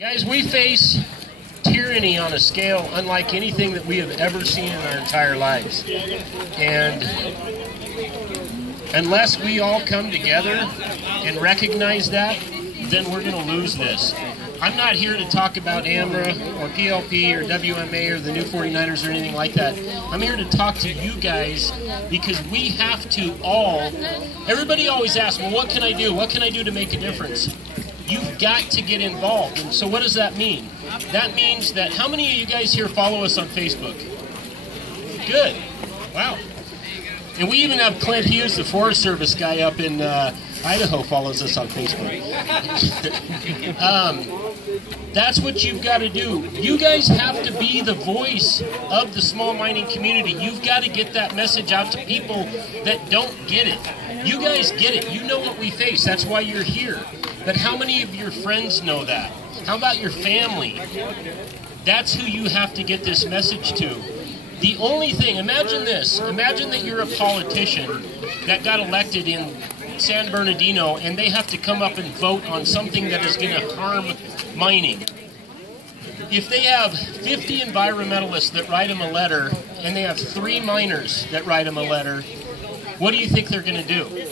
Guys, we face tyranny on a scale unlike anything that we have ever seen in our entire lives. And unless we all come together and recognize that, then we're going to lose this. I'm not here to talk about AMRA or PLP or WMA or the new 49ers or anything like that. I'm here to talk to you guys because we have to all, everybody always asks, well, what can I do? What can I do to make a difference? You've got to get involved. And so what does that mean? That means that, how many of you guys here follow us on Facebook? Good. Wow. And we even have Clint Hughes, the Forest Service guy up in Idaho, follows us on Facebook. That's what you've got to do. You guys have to be the voice of the small mining community. You've got to get that message out to people that don't get it. You guys get it. You know what we face. That's why you're here. But how many of your friends know that? How about your family? That's who you have to get this message to. The only thing, imagine this. Imagine that you're a politician that got elected in San Bernardino and they have to come up and vote on something that is going to harm mining. If they have 50 environmentalists that write them a letter and they have 3 miners that write them a letter, what do you think they're going to do?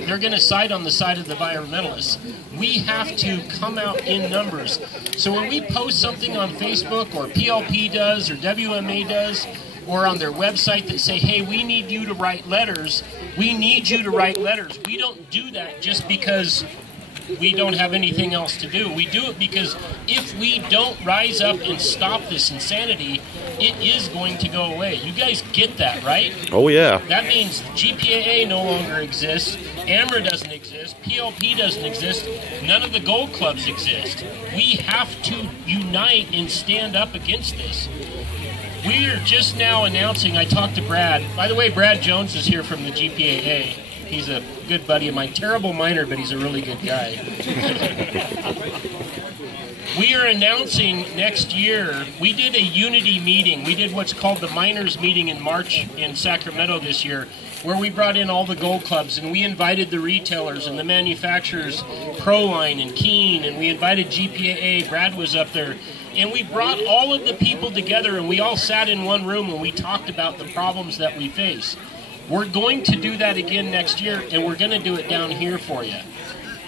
They're going to side on the side of the environmentalists. We have to come out in numbers. So when we post something on Facebook, or PLP does, or WMA does, or on their website that say, hey, we need you to write letters, we need you to write letters. We don't do that just because we don't have anything else to do. We do it because if we don't rise up and stop this insanity, it is going to go away. You guys get that, right? Oh, yeah. That means GPAA no longer exists, AMRA doesn't exist, PLP doesn't exist, none of the gold clubs exist. We have to unite and stand up against this. We are just now announcing, I talked to Brad. By the way, Brad Jones is here from the GPAA. He's a good buddy of mine. Terrible miner, but he's a really good guy. We are announcing next year, we did a unity meeting. We did what's called the miners meeting in March in Sacramento this year, where we brought in all the gold clubs and we invited the retailers and the manufacturers, Proline and Keen, and we invited GPAA. Brad was up there. And we brought all of the people together and we all sat in one room and we talked about the problems that we face. We're going to do that again next year, and we're going to do it down here for you.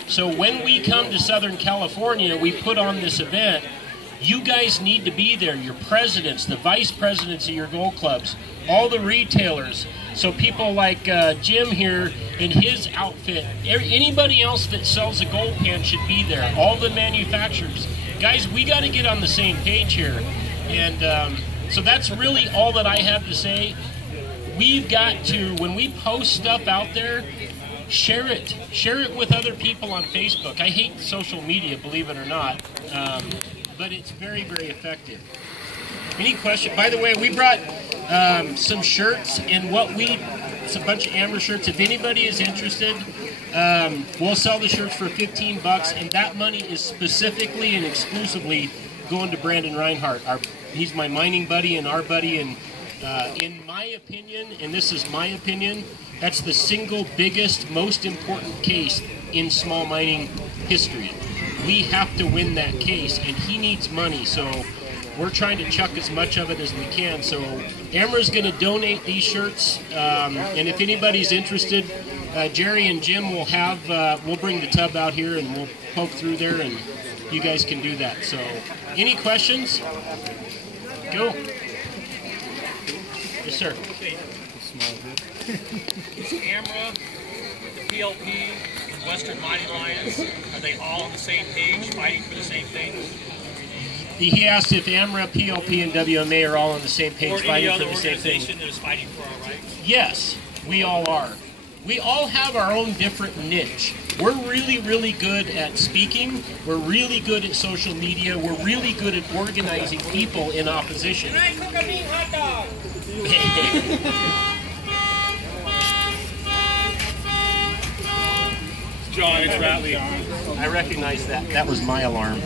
So when we come to Southern California, we put on this event. You guys need to be there. Your presidents, the vice presidents of your gold clubs, all the retailers. So people like Jim here in his outfit, anybody else that sells a gold pan should be there. All the manufacturers. Guys, we got to get on the same page here. And so that's really all that I have to say. We've got to, when we post stuff out there, share it. Share it with other people on Facebook. I hate social media, believe it or not, but it's very, very effective. Any question? By the way, we brought some shirts and it's a bunch of AMRA shirts. If anybody is interested, we'll sell the shirts for $15, and that money is specifically and exclusively going to Brandon Reinhardt. He's my mining buddy and our buddy, and in my opinion, and this is my opinion, that's the single biggest, most important case in small mining history. We have to win that case, and he needs money, so we're trying to chuck as much of it as we can. So AMRA's going to donate these shirts, and if anybody's interested, Jerry and Jim will we'll bring the tub out here and we'll poke through there, and you guys can do that. So any questions? Go. Yes, sir. Is AMRA, the PLP, Western Mining Alliance, are they all on the same page, fighting for the same thing? He asked if AMRA, PLP, and WMA are all on the same page, fighting for the same thing. Or any other organization that is fighting for our rights? Yes, we all are. We all have our own different niche. We're really, really good at speaking. We're really good at social media. We're really good at organizing people in opposition. Can I cook a meat hot dog? John, it's Ratley. I recognize that. That was my alarm.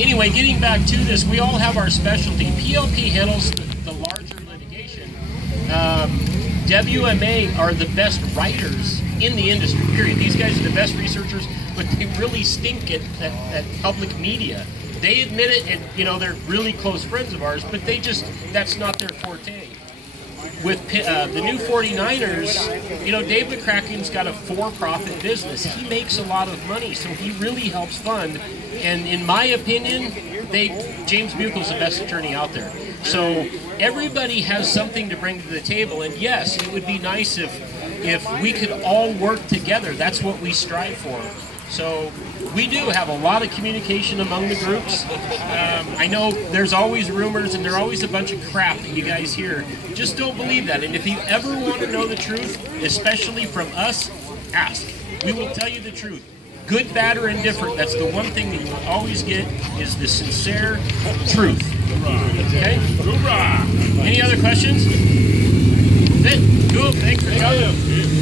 Anyway, getting back to this, we all have our specialty. PLP handles the larger litigation. WMA are the best writers in the industry, period. These guys are the best researchers, but they really stink at public media. They admit it, and you know, they're really close friends of ours, but that's not their forte. With the new 49ers, you know, Dave McCracken's got a for-profit business. He makes a lot of money, so he really helps fund. And in my opinion, James Buchel's the best attorney out there. So everybody has something to bring to the table. And yes, it would be nice if we could all work together. That's what we strive for. So we do have a lot of communication among the groups. I know there's always rumors and there's always a bunch of crap that you guys hear. Just don't believe that. And if you ever want to know the truth, especially from us, ask. We will tell you the truth. Good, bad, or indifferent, that's the one thing that you will always get is the sincere truth. Okay? Hoorah! Any other questions? That's it. Cool. Thanks for coming.